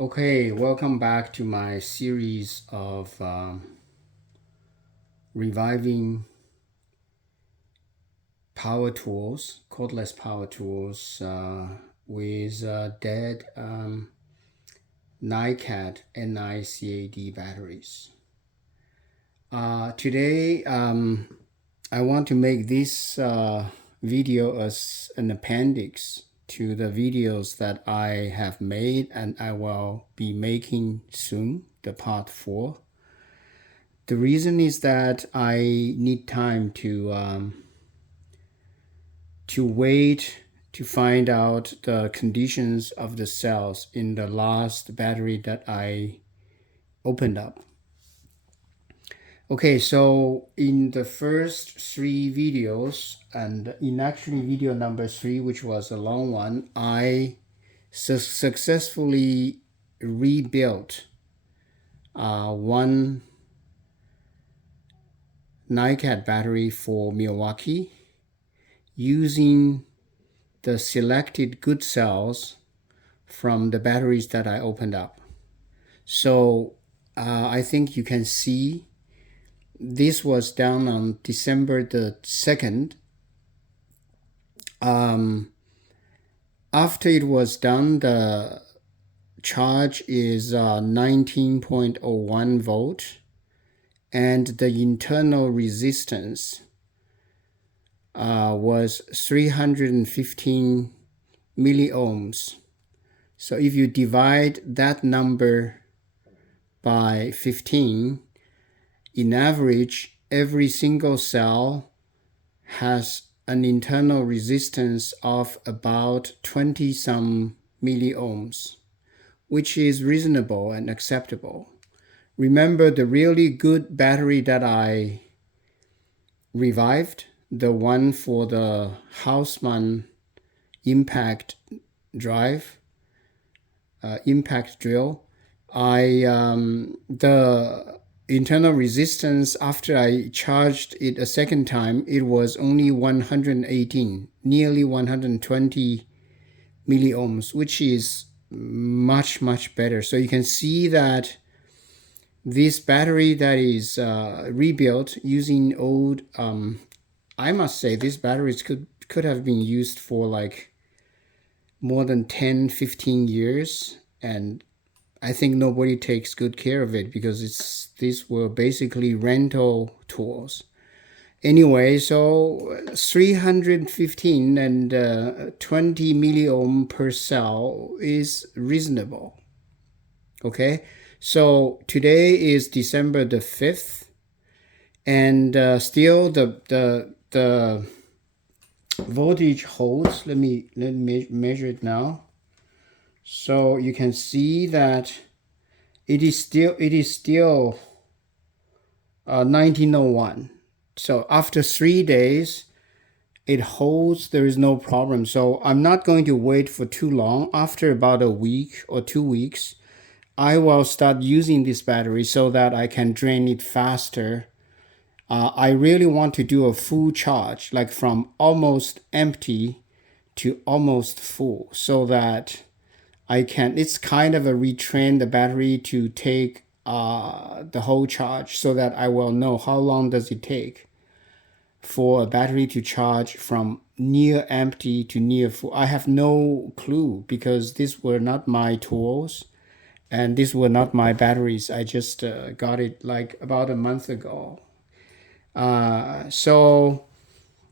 Okay, welcome back to my series of reviving power tools, cordless power tools with dead NiCad NiCad batteries. Today, I want to make this video as an appendix to the videos that I have made and I will be making soon, the part 4. The reason is that I need time to wait to find out the conditions of the cells in the last battery that I opened up. Okay, so in the first 3 videos, and in actually video number 3, which was a long one, I successfully rebuilt one NiCad battery for Milwaukee using the selected good cells from the batteries that I opened up. So I think you can see this was done on December the 2nd. After it was done, the charge is 19.01 volt, and the internal resistance was 315 milliohms. So if you divide that number by 15, in average, every single cell has an internal resistance of about 20 some milliohms, which is reasonable and acceptable. Remember the really good battery that I revived, the one for the Houseman impact drive, impact drill. The internal resistance after I charged it a second time, it was only 118, nearly 120 milliohms, which is much better. So you can see that this battery that is rebuilt using old, I must say this batteries could have been used for like more than 10-15 years, and I think nobody takes good care of it because these were basically rental tools. Anyway, so 315 and 20 milliohm per cell is reasonable. Okay, so today is December the 5th, and still the voltage holds. Let me measure it now. So you can see that it is still 1901. So after 3 days, it holds. There is no problem. So I'm not going to wait for too long. After about a week or 2 weeks, I will start using this battery so that I can drain it faster. I really want to do a full charge, like from almost empty to almost full, so that I can, it's kind of a retrain the battery to take the whole charge, so that I will know how long does it take for a battery to charge from near empty to near full. I have no clue because these were not my tools and these were not my batteries. I just got it like about a month ago. So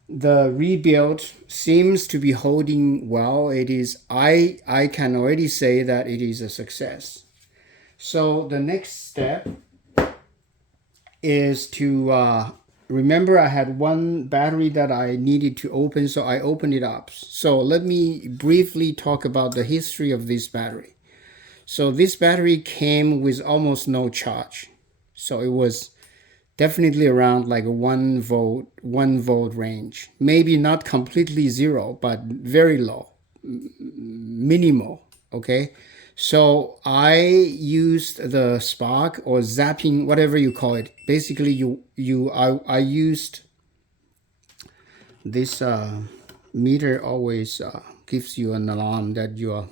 the rebuild seems to be holding well. It is, I can already say that it is a success. So the next step is to remember I had one battery that I needed to open, so I opened it up. So let me briefly talk about the history of this battery. So this battery came with almost no charge. So it was definitely around like a 1 volt range. Maybe not completely zero, but very low, minimal, okay? So I used the spark or zapping, whatever you call it. Basically, I used this meter always gives you an alarm that you are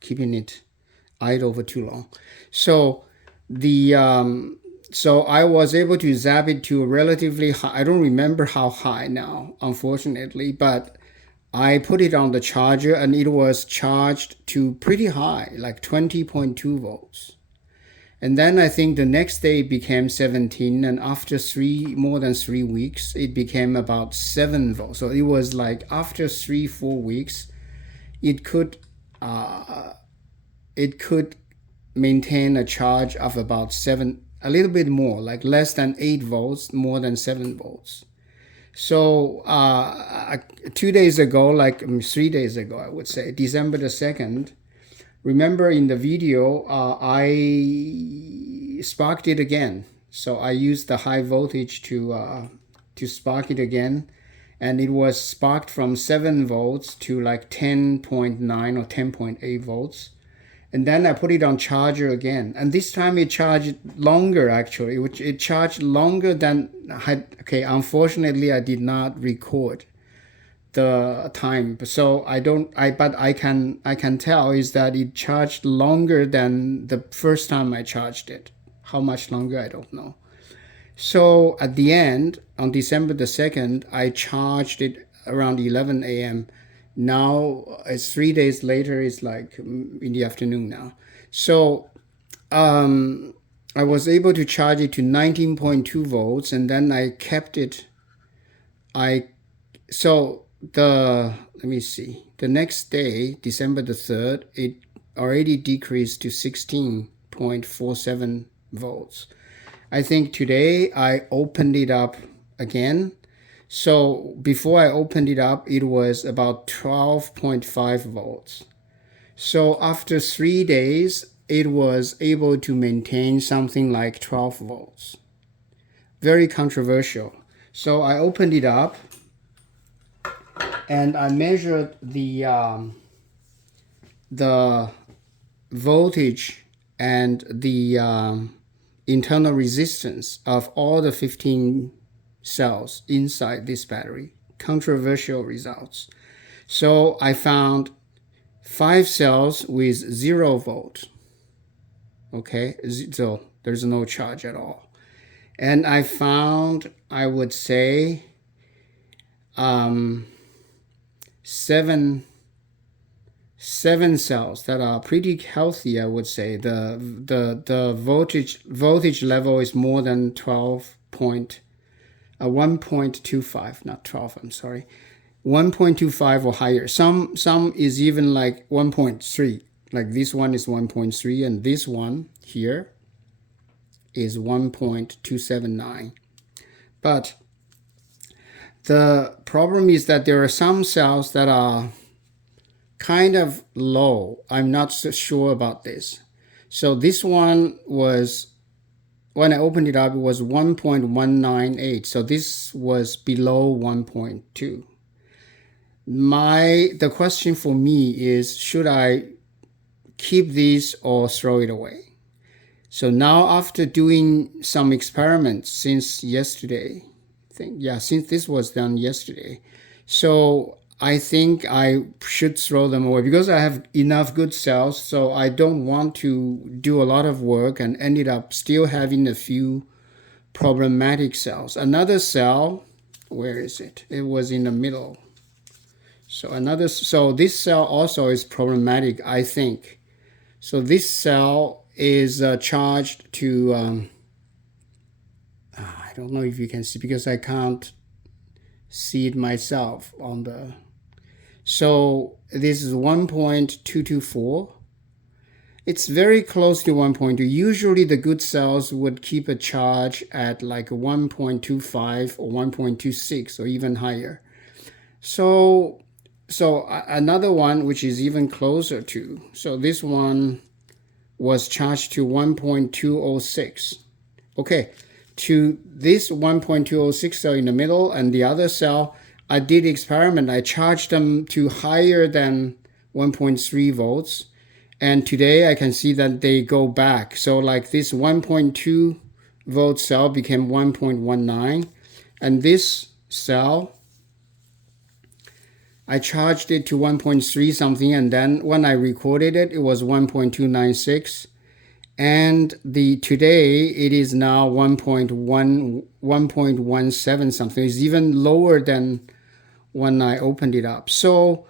keeping it idle for too long. So the so I was able to zap it to a relatively high. I don't remember how high now, unfortunately, but I put it on the charger and it was charged to pretty high, like 20.2 volts. And then I think the next day it became 17, and after more than 3 weeks, it became about 7 volts. So it was like after 3-4 weeks, it could maintain a charge of about 7, a little bit more, like less than 8 volts, more than 7 volts. So 2 days ago, like 3 days ago, I would say, December the 2nd, remember in the video, I sparked it again. So I used the high voltage to spark it again. And it was sparked from 7 volts to like 10.9 or 10.8 volts. And then I put it on charger again. And this time it charged longer, actually. It charged longer than okay, unfortunately, I did not record the time. So but I can tell is that it charged longer than the first time I charged it. How much longer, I don't know. So at the end, on December the 2nd, I charged it around 11 a.m. Now it's 3 days later, it's like in the afternoon now. So I was able to charge it to 19.2 volts, and then I kept it. Let me see. The next day, December the 3rd, it already decreased to 16.47 volts. I think today I opened it up again. So before I opened it up, it was about 12.5 volts. So after 3 days, it was able to maintain something like 12 volts. Very controversial. So I opened it up and I measured the voltage and the internal resistance of all the 15 cells inside this battery. Controversial results. So I found 5 cells with 0 volt. Okay, so there's no charge at all. And I found, I would say, 7 cells that are pretty healthy. I would say the voltage level is more than 1.25, not 12, I'm sorry, 1.25 or higher. Some is even like 1.3, like this one is 1.3, and this one here is 1.279. But the problem is that there are some cells that are kind of low. I'm not so sure about this. So this one was, when I opened it up, it was 1.198. So this was below 1.2. The question for me is, should I keep this or throw it away? So now after doing some experiments since yesterday, since this was done yesterday, so I think I should throw them away because I have enough good cells, so I don't want to do a lot of work and ended up still having a few problematic cells. Another cell, where is it? It was in the middle. So this cell also is problematic, I think. So this cell is charged to, I don't know if you can see because I can't see it myself on the, so this is 1.224. It's very close to 1.2. Usually the good cells would keep a charge at like 1.25 or 1.26 or even higher. So another one which is even closer to, so this one was charged to 1.206. Okay, to this 1.206 cell in the middle and the other cell, I did experiment. I charged them to higher than 1.3 volts. And today I can see that they go back. So like this 1.2 volt cell became 1.19. And this cell I charged it to 1.3 something, and then when I recorded it, it was 1.296. And today it is now 1.17 something. It's even lower than when I opened it up. So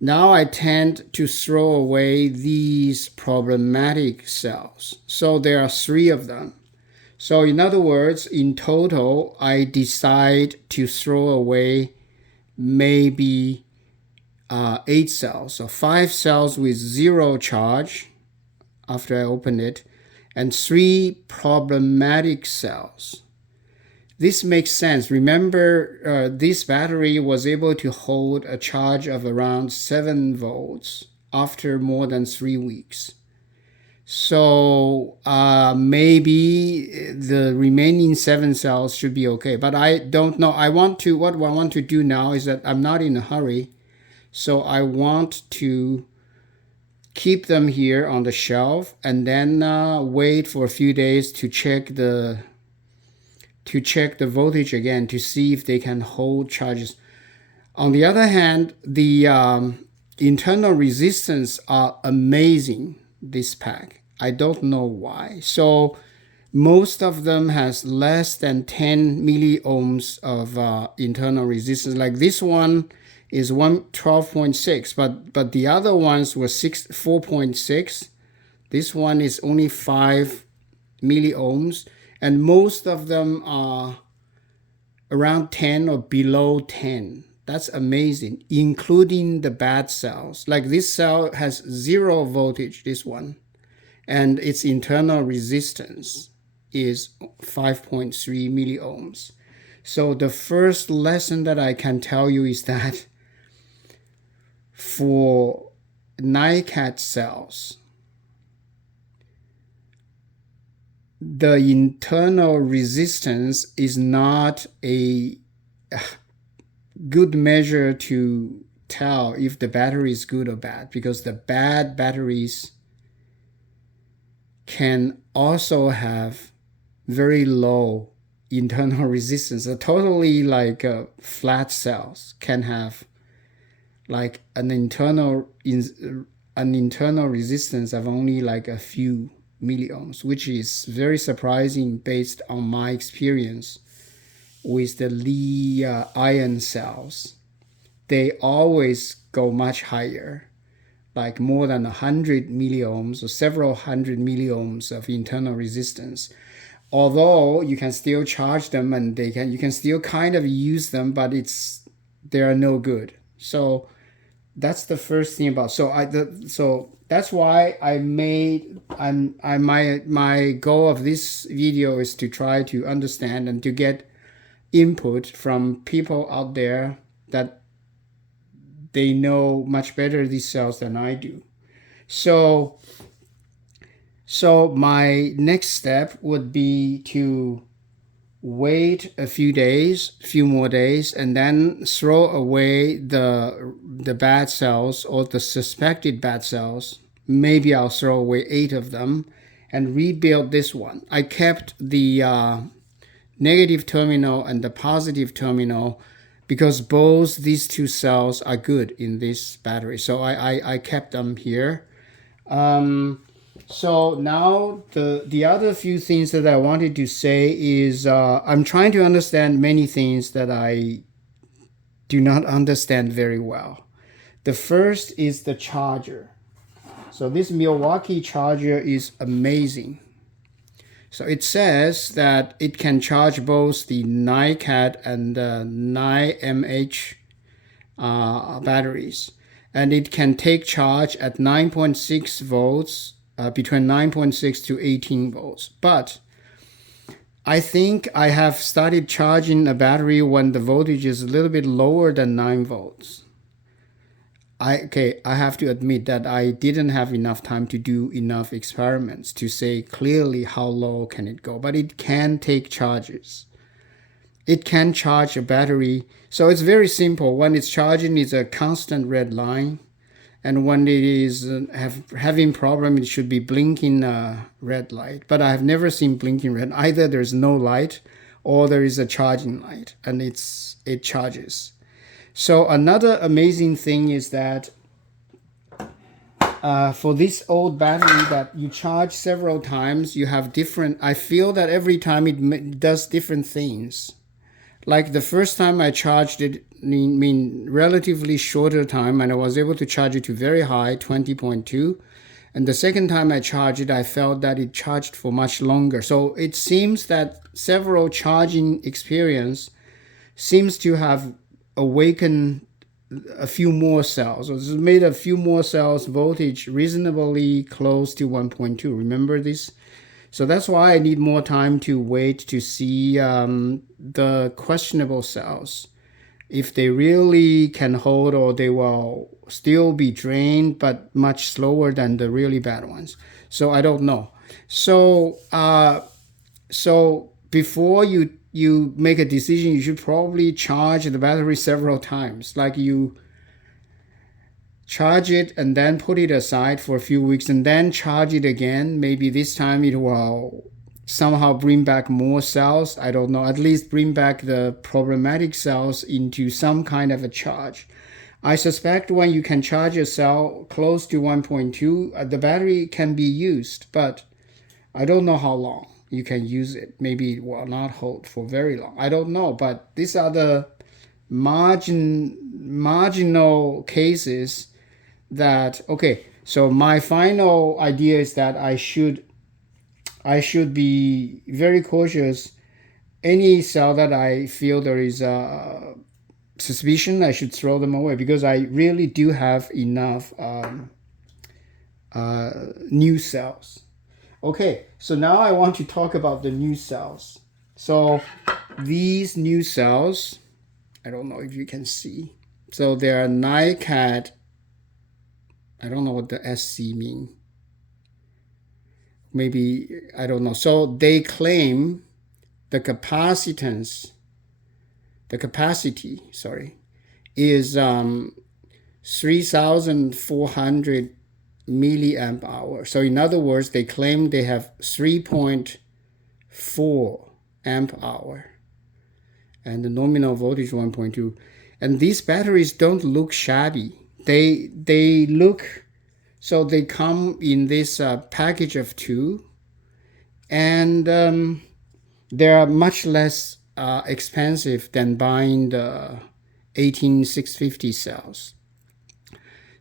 now I tend to throw away these problematic cells. So there are 3 of them. So in other words, in total, I decide to throw away maybe 8 cells. So 5 cells with 0 charge after I open it, and 3 problematic cells. This makes sense. Remember, this battery was able to hold a charge of around 7 volts after more than 3 weeks. So maybe the remaining 7 cells should be okay, but I don't know. What I want to do now is that I'm not in a hurry, so I want to keep them here on the shelf and then wait for a few days to check the voltage again to see if they can hold charges. On the other hand, the internal resistance are amazing, this pack. I don't know why. So most of them has less than 10 milliohms of internal resistance. Like this one is 12.6, but the other ones were 4.6. This one is only 5 milliohms, and most of them are around 10 or below 10. That's amazing, including the bad cells. Like this cell has 0 voltage, this one, and its internal resistance is 5.3 milliohms. So the first lesson that I can tell you is that for NiCad cells, the internal resistance is not a good measure to tell if the battery is good or bad, because the bad batteries can also have very low internal resistance. Totally like flat cells can have like an internal resistance of only like a few milliohms, which is very surprising based on my experience with the Li-ion cells. They always go much higher, like more than 100 milliohms or several hundred milliohms of internal resistance. Although you can still charge them and you can still kind of use them, but they are no good. So that's the first thing about. So that's why my goal of this video is to try to understand and to get input from people out there that they know much better these cells than I do. So my next step would be to wait a few more days, and then throw away the bad cells or the suspected bad cells. Maybe I'll throw away 8 of them and rebuild this one. I kept the negative terminal and the positive terminal because both these 2 cells are good in this battery. So I kept them here. So now the other few things that I wanted to say is I'm trying to understand many things that I do not understand very well. The first is the charger. So this Milwaukee charger is amazing. So it says that it can charge both the NiCad and the NiMH batteries. And it can take charge at 9.6 volts, between 9.6 to 18 volts. But I think I have started charging a battery when the voltage is a little bit lower than 9 volts. I have to admit that I didn't have enough time to do enough experiments to say clearly how low can it go, but it can take charges. It can charge a battery. So it's very simple. When it's charging, it's a constant red line. And when it is having problem, it should be blinking red light. But I have never seen blinking red. Either there's no light or there is a charging light and it charges. So another amazing thing is that for this old battery that you charge several times, you have different, I feel that every time it does different things. Like the first time I charged it, mean relatively shorter time, and I was able to charge it to very high, 20.2. And the second time I charged it, I felt that it charged for much longer. So it seems that several charging experience seems to have awakened a few more cells. So it's made a few more cells voltage reasonably close to 1.2. Remember this? So that's why I need more time to wait to see the questionable cells, if they really can hold or they will still be drained, but much slower than the really bad ones. So I don't know. So so before you make a decision, you should probably charge the battery several times. Like you charge it and then put it aside for a few weeks and then charge it again. Maybe this time it will somehow bring back more cells. I don't know, at least bring back the problematic cells into some kind of a charge. I suspect when you can charge a cell close to 1.2, the battery can be used, but I don't know how long you can use it. Maybe it will not hold for very long. I don't know, but these are the marginal cases that, okay, so my final idea is that I should be very cautious. Any cell that I feel there is a suspicion, I should throw them away, because I really do have enough new cells. Okay, so now I want to talk about the new cells. So these new cells, I don't know if you can see. So they are NiCad. I don't know what the SC mean. Maybe, I don't know. So they claim the capacity, is 3,400 milliamp hour. So in other words, they claim they have 3.4 amp hour. And the nominal voltage 1.2. And these batteries don't look shabby. They look, so they come in this package of two, and they are much less expensive than buying the 18650 cells.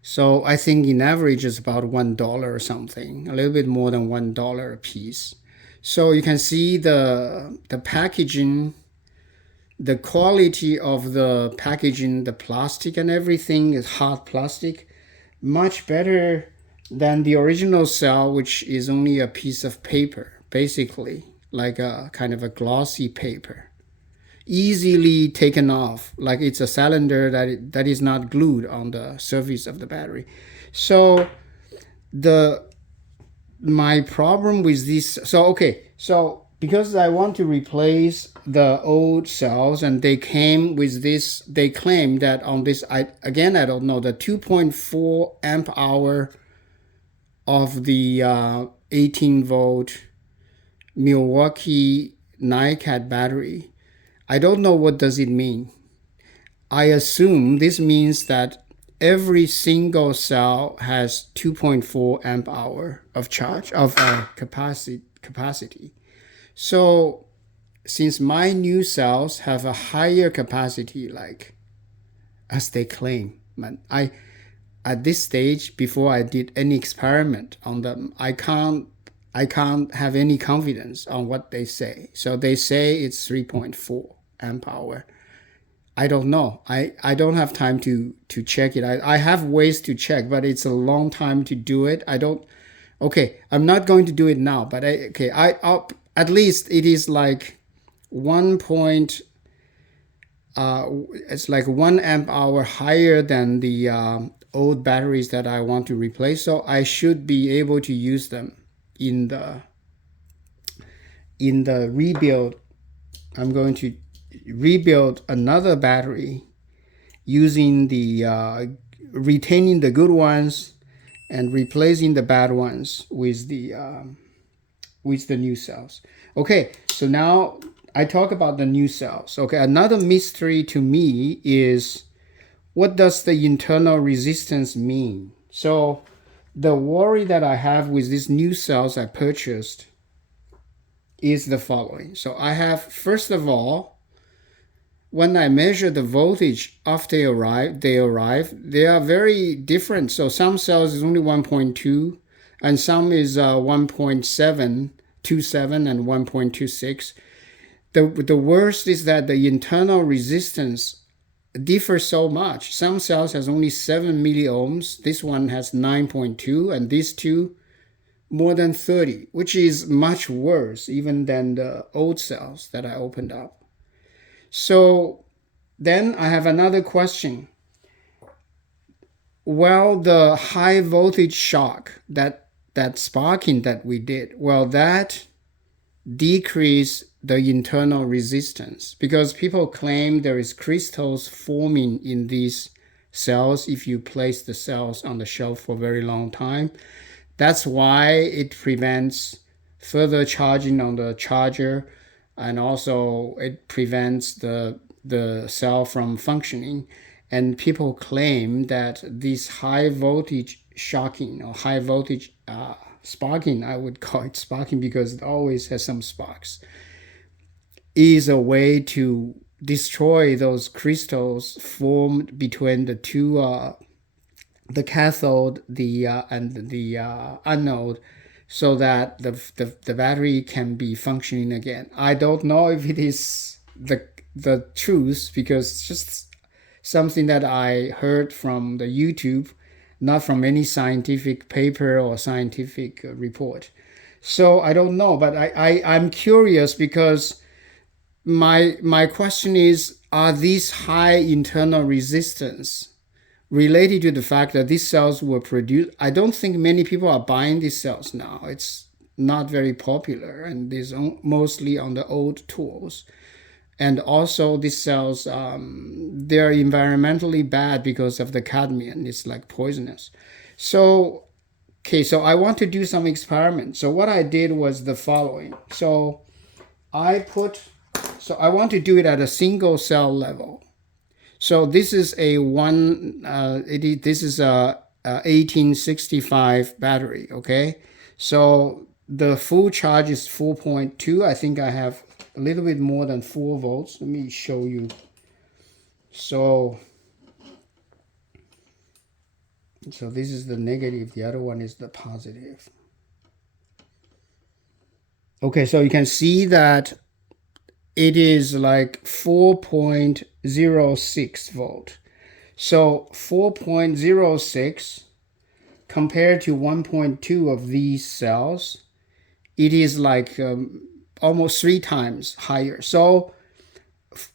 So I think in average it's about $1 or something, a little bit more than $1 a piece. So you can see the packaging, the quality of the packaging, the plastic and everything is hard plastic, much better than the original cell, which is only a piece of paper, basically, like a kind of a glossy paper, easily taken off, like it's a cylinder that is not glued on the surface of the battery. So my problem with this, so okay, so because I want to replace the old cells, and they came with this, they claim that on this, I don't know, the 2.4 amp hour of the 18 volt Milwaukee NiCad battery. I don't know what does it mean. I assume this means that every single cell has 2.4 amp hour of charge, of capacity. So since my new cells have a higher capacity, like as they claim, I at this stage, before I did any experiment on them, I can't have any confidence on what they say. So they say it's 3.4 amp hour. I don't know. I don't have time to check it. I have ways to check, but it's a long time to do it. Okay, I'm not going to do it now, but I'll at least it is like it's like 1 amp hour higher than the old batteries that I want to replace. So I should be able to use them in the rebuild. I'm going to rebuild another battery using the retaining the good ones and replacing the bad ones with the new cells. Okay, so now I talk about the new cells. Okay, another mystery to me is what does the internal resistance mean? So the worry that I have with these new cells I purchased is the following. So I have, first of all, when I measure the voltage after they arrive, they are very different. So some cells is only 1.2 and some is 1.727 and 1.26. The worst is that the internal resistance differs so much. Some cells has only 7 milliohms. This one has 9.2 and these two more than 30, which is much worse even than the old cells that I opened up. So then I have another question. Well, the high voltage shock, that sparking that we did, well, that decrease the internal resistance, because people claim there is crystals forming in these cells if you place the cells on the shelf for a very long time. That's why it prevents further charging on the charger, and also it prevents the cell from functioning. And people claim that this high voltage shocking or high voltage sparking, I would call it sparking because it always has some sparks, is a way to destroy those crystals formed between the two, the cathode, and the anode, so that the battery can be functioning again. I don't know if it is the truth, because it's just something that I heard from the YouTube, not from any scientific paper or scientific report. So I don't know, but I'm curious because my question is, are these high internal resistance related to the fact that these cells were produced? I don't think many people are buying these cells now. It's not very popular, and it's mostly on the old tools. And also these cells, they're environmentally bad because of the cadmium. It's like poisonous. So, okay, so I want to do some experiments. So what I did was the following. So I want to do it at a single cell level. So this is a 1865 battery, okay? So the full charge is 4.2. I think I have a little bit more than 4 volts. Let me show you. So this is the negative, the other one is the positive. Okay, so you can see that it is like 4.06 volt. So 4.06 compared to 1.2 of these cells, it is like almost 3 times higher. So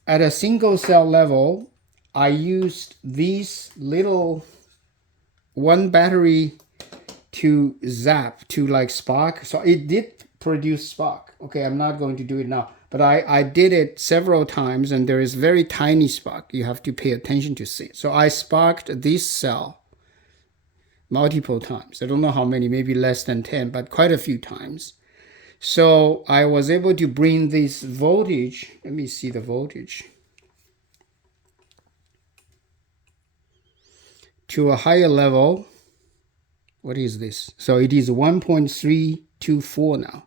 at a single cell level, I used these little one battery to zap, to like spark. So it did produce spark. Okay, I'm not going to do it now, but I did it several times, and there is very tiny spark. You have to pay attention to see. So I sparked this cell multiple times. I don't know how many, maybe less than 10, but quite a few times. So I was able to bring this voltage, let me see the voltage, to a higher level. What is this? So it is 1.324 now.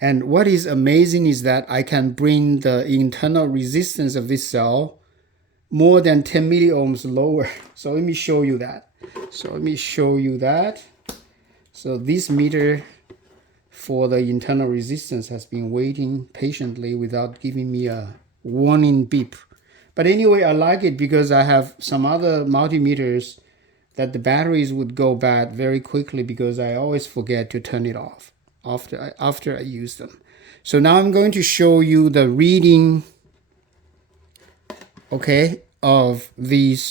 And what is amazing is that I can bring the internal resistance of this cell more than 10 milliohms lower. So let me show you that. So this meter for the internal resistance has been waiting patiently without giving me a warning beep. But anyway, I like it because I have some other multimeters that the batteries would go bad very quickly because I always forget to turn it off after I use them. So now I'm going to show you the reading, okay, of these.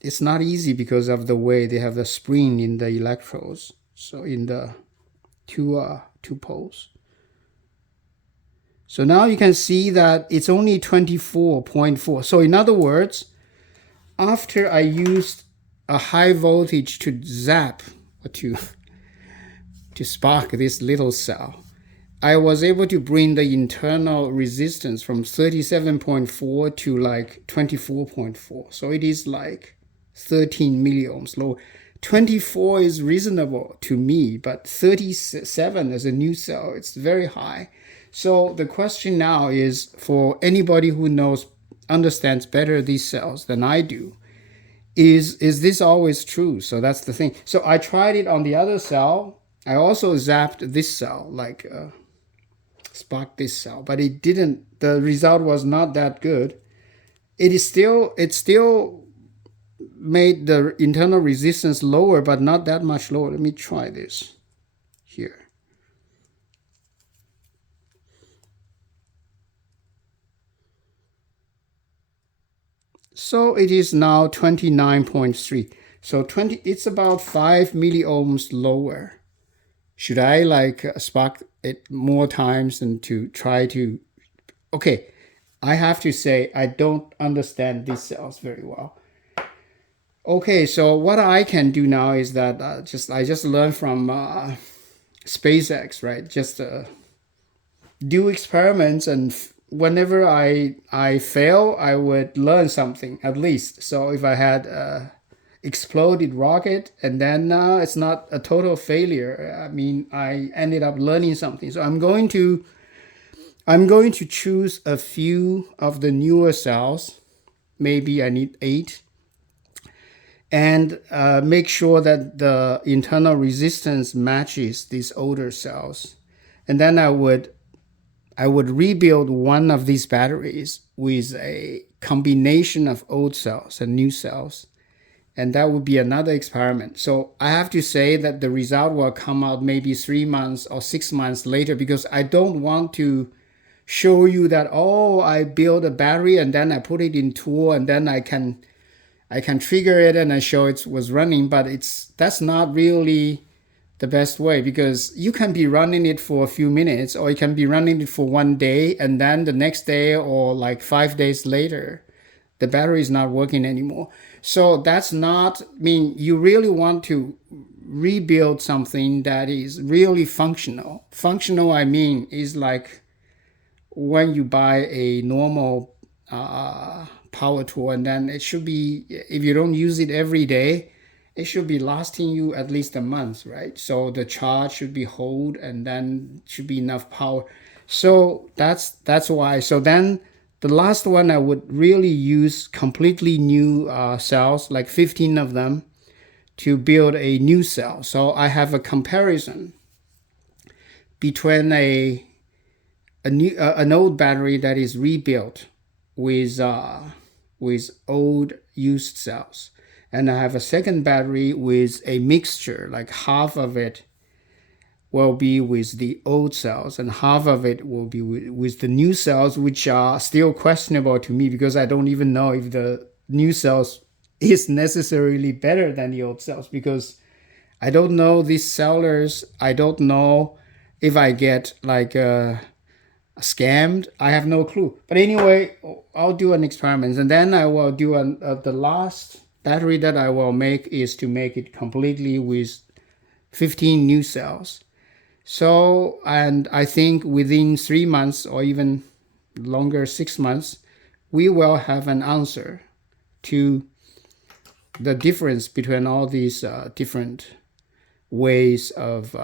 It's not easy because of the way they have the spring in the electrodes, so in the two poles. So now you can see that it's only 24.4. So in other words, after I used a high voltage to zap or to spark this little cell, I was able to bring the internal resistance from 37.4 to like 24.4. So it is like 13 milliohms low. 24 is reasonable to me, but 37 as a new cell, it's very high. So the question now is for anybody who understands better these cells than I do, is this always true? So that's the thing. So I tried it on the other cell. I also zapped this cell, like sparked this cell, but it didn't. The result was not that good. It still made the internal resistance lower, but not that much lower. Let me try this here. So it is now 29.3. So it's about 5 milliohms lower. Should I like spark it more times and to try to... Okay, I have to say I don't understand these cells very well. Okay, so what I can do now is that I just learned from SpaceX, right? Just do experiments, and whenever I fail, I would learn something at least. So if I had exploded rocket and then it's not a total failure, I mean, I ended up learning something. So I'm going to choose a few of the newer cells. Maybe I need 8, and make sure that the internal resistance matches these older cells. And then I would rebuild one of these batteries with a combination of old cells and new cells. And that would be another experiment. So I have to say that the result will come out maybe 3 months or 6 months later, because I don't want to show you that, oh, I built a battery and then I put it in tool and then I can trigger it and I show it was running. But that's not really the best way, because you can be running it for a few minutes, or you can be running it for 1 day, and then the next day or like 5 days later, the battery is not working anymore. So that's not, I mean, you really want to rebuild something that is really functional. Functional, I mean, is like when you buy a normal power tool, and then it should be, if you don't use it every day, it should be lasting you at least a month, right? So the charge should be hold, and then should be enough power. So that's why. So then the last one, I would really use completely new cells, like 15 of them, to build a new cell. So I have a comparison between an old battery that is rebuilt with old used cells. And I have a second battery with a mixture, like half of it will be with the old cells and half of it will be with the new cells, which are still questionable to me, because I don't even know if the new cells is necessarily better than the old cells, because I don't know these sellers. I don't know if I get like scammed. I have no clue. But anyway, I'll do an experiment, and then I will do the last battery that I will make is to make it completely with 15 new cells. So, and I think within 3 months or even longer, 6 months, we will have an answer to the difference between all these different ways of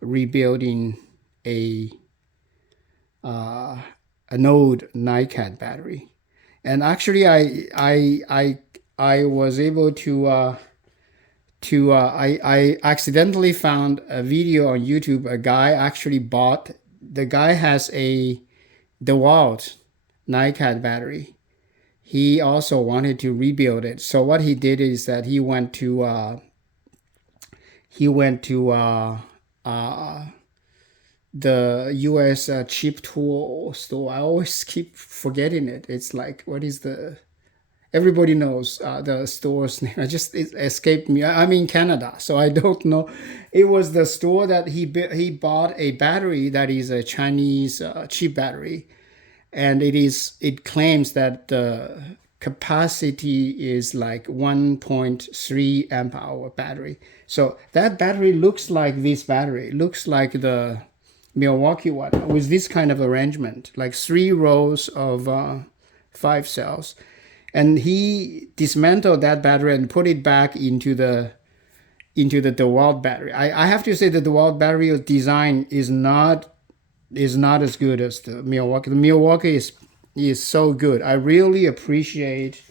rebuilding an old NiCad battery. And actually, I was able to I accidentally found a video on YouTube. A guy actually the guy has a DeWalt NiCad battery. He also wanted to rebuild it. So what he did is that he went to the US cheap tool store. I always keep forgetting it. It's like, what is the... Everybody knows the store's name. It escaped me. I'm in Canada, so I don't know. It was the store that he bought a battery that is a Chinese cheap battery, and it claims that the capacity is like 1.3 amp hour battery. So that battery looks like this battery. It looks like the Milwaukee one with this kind of arrangement, like 3 rows of 5 cells. And he dismantled that battery and put it back into the DeWalt battery. I have to say that the DeWalt battery design is not as good as the Milwaukee. The Milwaukee is so good. I really appreciate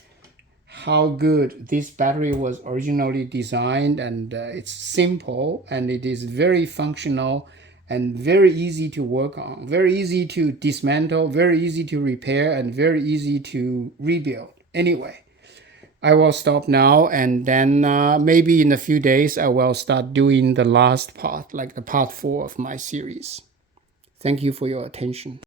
how good this battery was originally designed, and it's simple and it is very functional and very easy to work on, very easy to dismantle, very easy to repair, and very easy to rebuild. Anyway, I will stop now, and then maybe in a few days I will start doing the last part, like the part 4 of my series. Thank you for your attention.